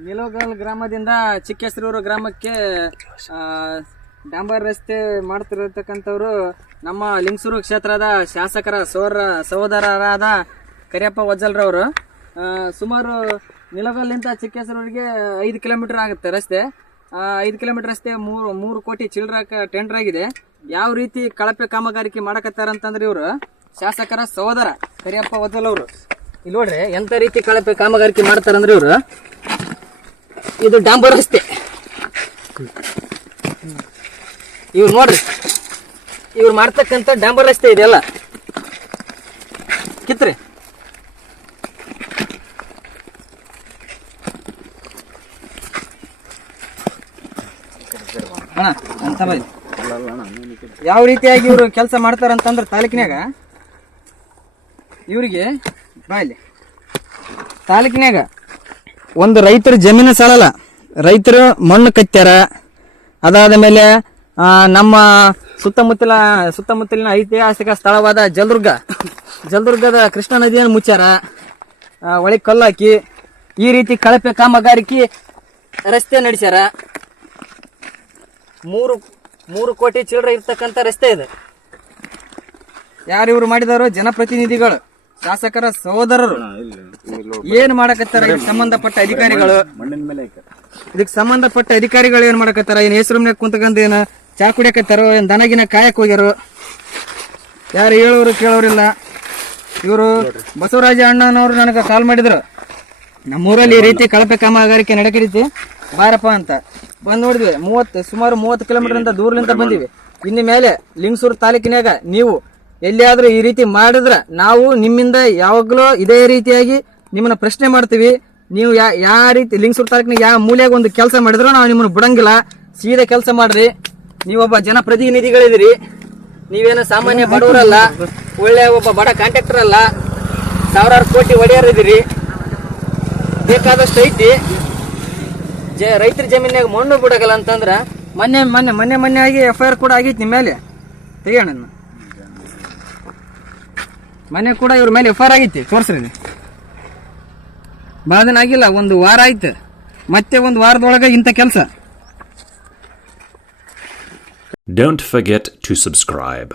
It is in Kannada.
ನಿಲೋಗಲ್ ಗ್ರಾಮದಿಂದ ಚಿಕ್ಕೇಸರೂರು ಗ್ರಾಮಕ್ಕೆ ಡಾಂಬರ್ ರಸ್ತೆ ಮಾಡ್ತಿರತಕ್ಕಂಥವ್ರು ನಮ್ಮ ಲಿಂಗಸೂರು ಕ್ಷೇತ್ರದ ಶಾಸಕರ ಸಹೋದರರಾದ ಕರಿಯಪ್ಪ ವಜ್ಜಲ್ರವರು. ಸುಮಾರು ನಿಲೋಗಲ್ನಿಂದ ಚಿಕ್ಕೇಸರೂರಿಗೆ 5 ಕಿಲೋಮೀಟರ್ ಆಗುತ್ತೆ ರಸ್ತೆ. 5 ಕಿಲೋಮೀಟರ್ ರಸ್ತೆ 3 ಕೋಟಿ ಚಿಲ್ಲರ ಟೆಂಡರ್ ಆಗಿದೆ. ಯಾವ ರೀತಿ ಕಳಪೆ ಕಾಮಗಾರಿಕೆ ಮಾಡಕತ್ತಾರಂತಂದ್ರೆ ಇವರು ಶಾಸಕರ ಸಹೋದರ ಕರಿಯಪ್ಪ ವಜ್ಜಲ್ ಅವರು. ಇಲ್ಲಿ ನೋಡ್ರಿ ಎಂತ ರೀತಿ ಕಳಪೆ ಕಾಮಗಾರಿಕೆ ಮಾಡ್ತಾರಂದ್ರೆ ಇವರು. ಇದು ಡಾಂಬರ್ ರಸ್ತೆ. ಇವ್ರು ನೋಡ್ರಿ, ಇವ್ರು ಮಾಡ್ತಕ್ಕಂಥ ಡಾಂಬರ್ ರಸ್ತೆ ಇದೆಲ್ಲ ಕಿತ್ರಿ. ಯಾವ ರೀತಿಯಾಗಿ ಇವರು ಕೆಲಸ ಮಾಡ್ತಾರಂತಂದ್ರೆ ತಾಲೂಕಿನಾಗ ಇವರಿಗೆ ತಾಲೂಕಿನಾಗ ಒಂದು ರೈತರ ಜಮೀನು ಸಾಲಲ್ಲ, ರೈತರು ಮಣ್ಣು ಕಟ್ಟ್ಯಾರ. ಅದಾದ ಮೇಲೆ ನಮ್ಮ ಸುತ್ತಮುತ್ತಲಿನ ಐತಿಹಾಸಿಕ ಸ್ಥಳವಾದ ಜಲದುರ್ಗದ ಕೃಷ್ಣಾ ನದಿಯನ್ನು ಮುಚ್ಚಾರ, ಒಳಗೆ ಕಲ್ಲು ಹಾಕಿ ಈ ರೀತಿ ಕಳಪೆ ಕಾಮಗಾರಿಕೆ ರಸ್ತೆ ನಡೆಸ್ಯಾರ. 3 ಕೋಟಿ ಚಿಲ್ಲರೆ ಇರ್ತಕ್ಕಂಥ ರಸ್ತೆ ಇದೆ. ಯಾರು ಇವ್ರು ಮಾಡಿದಾರೋ? ಜನಪ್ರತಿನಿಧಿಗಳು, ಶಾಸಕರ ಸಹೋದರರು. ಏನ್ ಮಾಡಕತ್ತಾರ? ಇದಕ್ಕೆ ಸಂಬಂಧಪಟ್ಟ ಅಧಿಕಾರಿಗಳು ಏನ್ ಮಾಡಕತ್ತಾರ? ಏನ್ ಹೆಸರು ಕುಂತಕಂತ ಏನ ಚಾ ಕುಡಿಯಕತ್ತಾರೋ? ಏನ್ ದನಗಿನ ಕಾಯಕ್ ಹೋಗ್ಯಾರೋ? ಯಾರು ಹೇಳೋರು ಕೇಳೋರಿಲ್ಲ. ಇವರು ಬಸವರಾಜ ಅಣ್ಣನವ್ರು ನನಗೆ ಕಾಲ್ ಮಾಡಿದ್ರು, ನಮ್ಮೂರಲ್ಲಿ ಈ ರೀತಿ ಕಳಪೆ ಕಾಮಗಾರಿಕೆ ನಡೆಕೈತಿ ಬಾರಪ್ಪ ಅಂತ. ಬಂದ್ ನೋಡಿದ್ವಿ. ಸುಮಾರು 30 ಕಿಲೋಮೀಟರ್ ದೂರಲಿಂದ ಬಂದಿವಿ. ಇನ್ನು ಮೇಲೆ ಲಿಂಗಸೂರು ತಾಲೂಕಿನಾಗ ನೀವು ಎಲ್ಲಿಯಾದ್ರೂ ಈ ರೀತಿ ಮಾಡಿದ್ರ ನಾವು ನಿಮ್ಮಿಂದ ಯಾವಾಗ್ಲೂ ಇದೇ ರೀತಿಯಾಗಿ ನಿಮ್ಮನ್ನ ಪ್ರಶ್ನೆ ಮಾಡ್ತೀವಿ. ನೀವು ಯಾವ ರೀತಿ ಲಿಂಗಸೂರು ತಾಲೂಕಿನಾಗ ಯಾವ ಮೂಲೆಯಾಗ ಒಂದು ಕೆಲಸ ಮಾಡಿದ್ರು ನಾವು ನಿಮ್ಮನ್ನ ಬಿಡಂಗಿಲ್ಲ. ಸೀದಾ ಕೆಲಸ ಮಾಡ್ರಿ. ನೀವೊಬ್ಬ ಜನಪ್ರತಿನಿಧಿಗಳಿದಿರಿ. ನೀವೇನು ಸಾಮಾನ್ಯ ಬಡವರಲ್ಲ, ಒಳ್ಳೆ ಒಬ್ಬ ಬಡ ಕಾಂಟ್ರಾಕ್ಟರ್ ಅಲ್ಲ, ಸಾವಿರಾರು ಕೋಟಿ ಒಡೆಯರಿದ್ದೀರಿ. ಬೇಕಾದಷ್ಟು ಐತಿ. ರೈತರ ಜಮೀನಾಗ ಮಣ್ಣು ಬಿಡಗಲ್ಲ ಅಂತಂದ್ರ ಮೊನ್ನೆ ಆಗಿ FIR ಕೂಡ ಆಗೈತಿ ನಿಮ್ಮ ಮೇಲೆ. ತೆಗಿಯೋಣ, ಮೊನ್ನೆ ಕೂಡ ಇವ್ರ ಮೇಲೆ FIR ಆಗೈತಿ. ತೋರ್ಸ್ರಿ. ಭಾಳ ದಿನ ಆಗಿಲ್ಲ, 1 ವಾರ ಆಯ್ತು. ಮತ್ತೆ 1 ವಾರದೊಳಗೆ ಇಂಥ ಕೆಲಸ. Don't forget to subscribe.